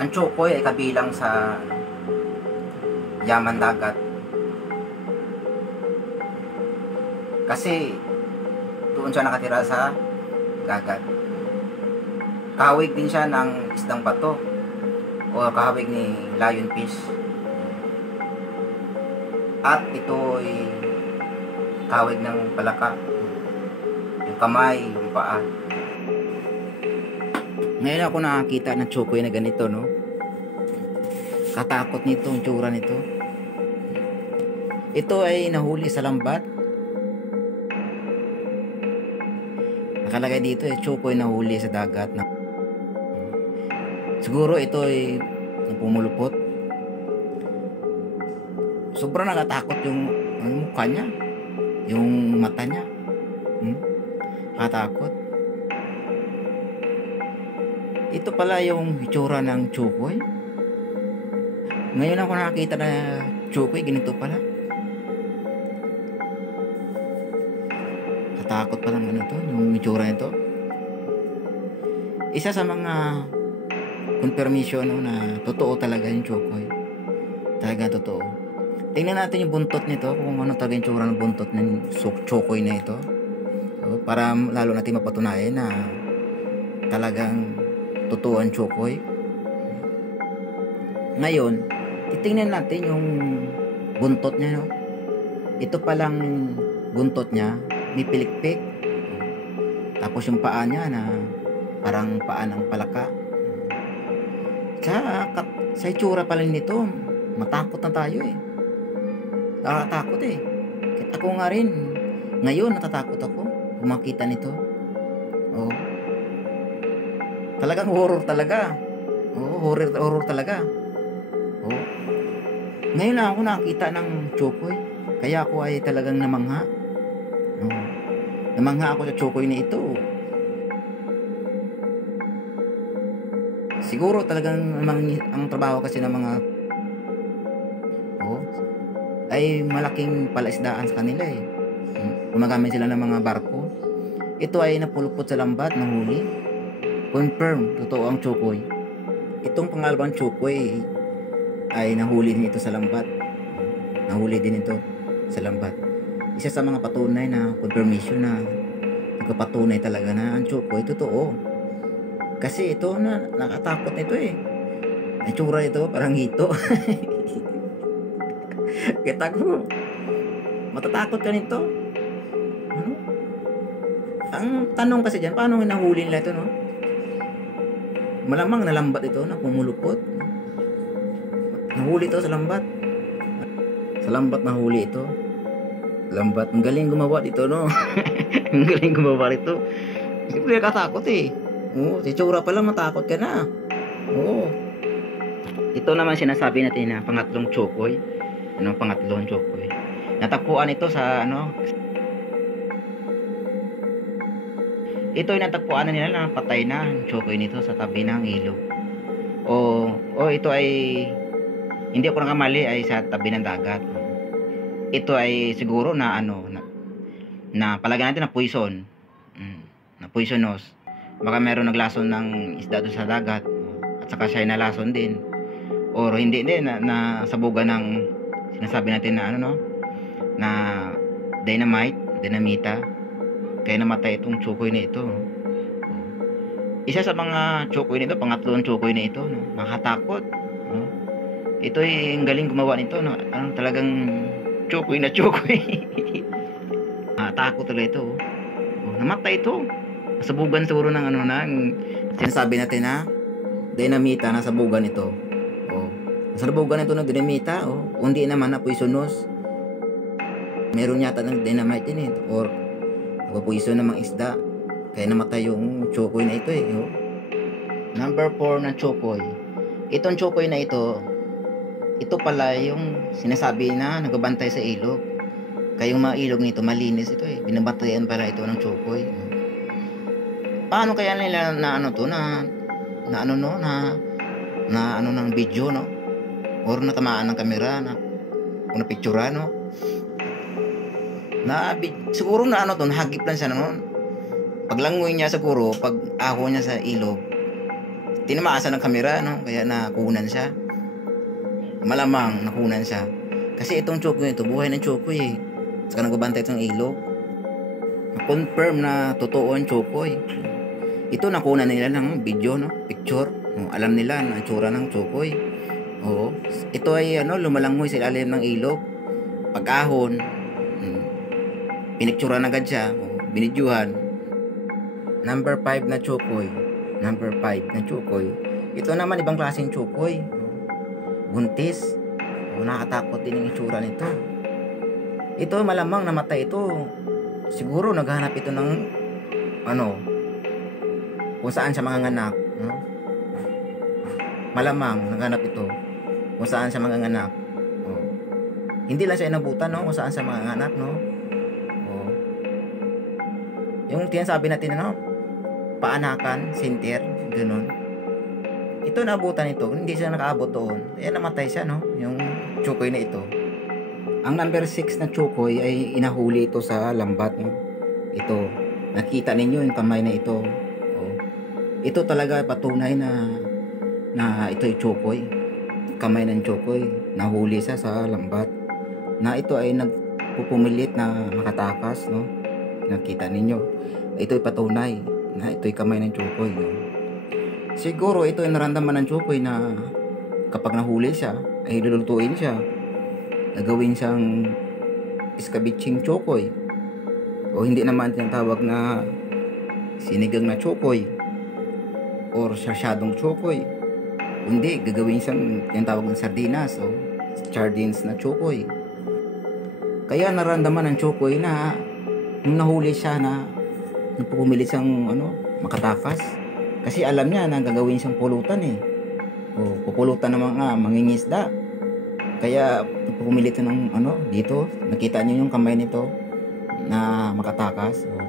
Ang Chokoy ay kabilang sa yaman dagat. Kasi doon siya nakatira sa dagat. Kahawig din siya ng isdang bato o kahawig ni lionfish. At ito ay kahawig ng palaka. Yung kamay, yung paa. Ngayon ako nakakita ng Chokoy na ganito, no? Katakot nito, ang tsura nito. Ito ay nahuli sa lambat. Nakalagay dito Chokoy nahuli sa dagat. Siguro ito ay pumulupot. Sobrang nakatakot yung mukha niya. Yung mata niya. Nakatakot. Ito pala yung itsura ng Chokoy. Ngayon ako nakakita na Chokoy, ganito pala. Katakot pala ano to, yung itsura nito. Isa sa mga confirmation na totoo talaga yung Chokoy. Talaga totoo. Tingnan natin yung buntot nito, kung ano talaga yung itsura ng buntot ng Chokoy na ito. So, para lalo natin mapatunayan na talagang totoo ang Chokoy. Ngayon, titingnan natin yung buntot niya, no? Ito palang buntot niya, may pilikpik. Tapos yung paa niya na parang paa ng palaka. Sa itsura pala nito, matakot na tayo eh. Nakatakot eh. Kahit ako nga rin, ngayon natatakot ako kung makita nito. Oh. Talagang horror talaga. Oo, horror talaga. Oo. Ngayon lang ako nakakita ng Chokoy. Kaya ako ay talagang namangha. Oo. Namangha ako sa Chokoy na ito. Siguro talagang ang trabaho kasi ng mga ay malaking palaisdaan sa kanila eh. Gumagamit sila ng mga barko. Ito ay napulupot sa lambat, nahuli. Confirm, totoo ang Chokoy. Itong pangalawang Chokoy ay nahuli din ito sa lambat. Nahuli din ito sa lambat. Isa sa mga patunay na confirmation na nagpapatunay talaga na ang Chokoy totoo. Kasi ito na nakatakot nito eh. Ang tsura ito parang hito. Kita ko, matatakot ka nito. Ano? Ang tanong kasi dyan, paano nahuli nila ito, no? Malamang nalambat ito na pumulupot. Nahuli ito sa lambat. Sa lambat nahuli ito. Lambat. Ang galing gumawa dito, no? Ang galing gumawa dito. Siyempre katakot eh. Oo, si tsura pala matakot ka na. Oo. Ito naman sinasabi natin na pangatlong Chokoy. Anong pangatlong Chokoy? Natagpuan ito sa ito ay natagpuan na nila na patay na ang Chokoy nito sa tabi ng ilog. O ito ay hindi ako nakamali ay sa tabi ng dagat. Ito ay siguro na na palagay natin na poison. Na poisonous. Baka meron naglason ng isda doon sa dagat at saka siya ay nalason din. O hindi din na sabugan ng sinasabi natin na na dinamita. Kaya namatay itong Chokoy na ito. Isa sa mga Chokoy nito, pangatlong Chokoy na ito, no? Makatakot. No? Ito ay ang galing gumawa nito, no? Talagang Chokoy na Chokoy. Takot talaga ito. Namatay ito. Sabugan siguro ng sinasabi natin na dinamita na sabugan ito. Sabugan ito ng dinamita, hindi naman na poisonous. Meron yata ng dynamite din or poison ng mga isda. Kaya namatay yung Chokoy na ito Number 4 na Chokoy. Itong Chokoy na ito pala yung sinasabi na nagbabantay sa ilog. Kaya yung mga ilog nito malinis ito eh. Binabantayan pala ito ng Chokoy. Paano kaya nila na ano to na ano no na ano ng video no? Or natamaan ng kamera na kung napictura no? Siguro na ano to, nahagip lang siya noon. Paglangoy niya siguro, pag aho niya sa ilog, tinamaasan ng kamera no? Kaya nakunan siya. Malamang nakunan siya. Kasi itong Chokoy ito, buhay ng Chokoy eh. Saka nagbabantay itong ilog. Na-confirm na totoo ang Chokoy. Ito nakunan nila ng video no, picture. Alam nila na itsura ng Chokoy. Oo. Ito ay ano, lumalangoy sa ilalim ng ilog. Pag-ahon, pinicturean agad siya, binidyuhan. Number 5 na Chokoy. Number 5 na Chokoy. Ito naman ibang klaseng Chokoy. Buntis. Nakakatakot din ang itsura nito. Ito malamang namatay ito. Siguro naghahanap ito ng ano, kung saan siya manganganak, no? Malamang naghanap ito kung saan siya manganganak. Oh. Hindi lang siya inabutan no, kung saan siya manganganak, no? Oh. Yung tinasabi natin ano, paanakan, center, ganoon. Ito naabutan ito, hindi siya nakaabot doon. Namatay siya no, yung Chokoy na ito. Ang number 6 na Chokoy ay inahuli ito sa lambat no. Ito, nakita ninyo yung kamay na ito. Ito talaga patunay na ito ay Chokoy. Kamay ng Chokoy. Nahuli siya sa lambat. Na ito ay nagpupumilit na makatakas, no? Nakita ninyo. Ito ay patunay na ito ay kamay ng Chokoy. No? Siguro ito ay naramdaman ng Chokoy na kapag nahuli siya, ay lulutuin siya. Gagawin siyang iskabitsing Chokoy. O hindi naman tinatawag na sinigang na Chokoy or sasyadong Chokoy. Hindi, gagawin siyang yung tawag ng sardinas o sardines na Chokoy. Kaya naramdaman ng Chokoy na nung nahuli siya na pupumilit siyang ano, makatakas. Kasi alam niya na gagawin siyang pulutan eh. O pupulutan ng mga mangingisda. Kaya pupumilit siya ng ano, dito. Nakita niyo yung kamay nito na makatakas. O,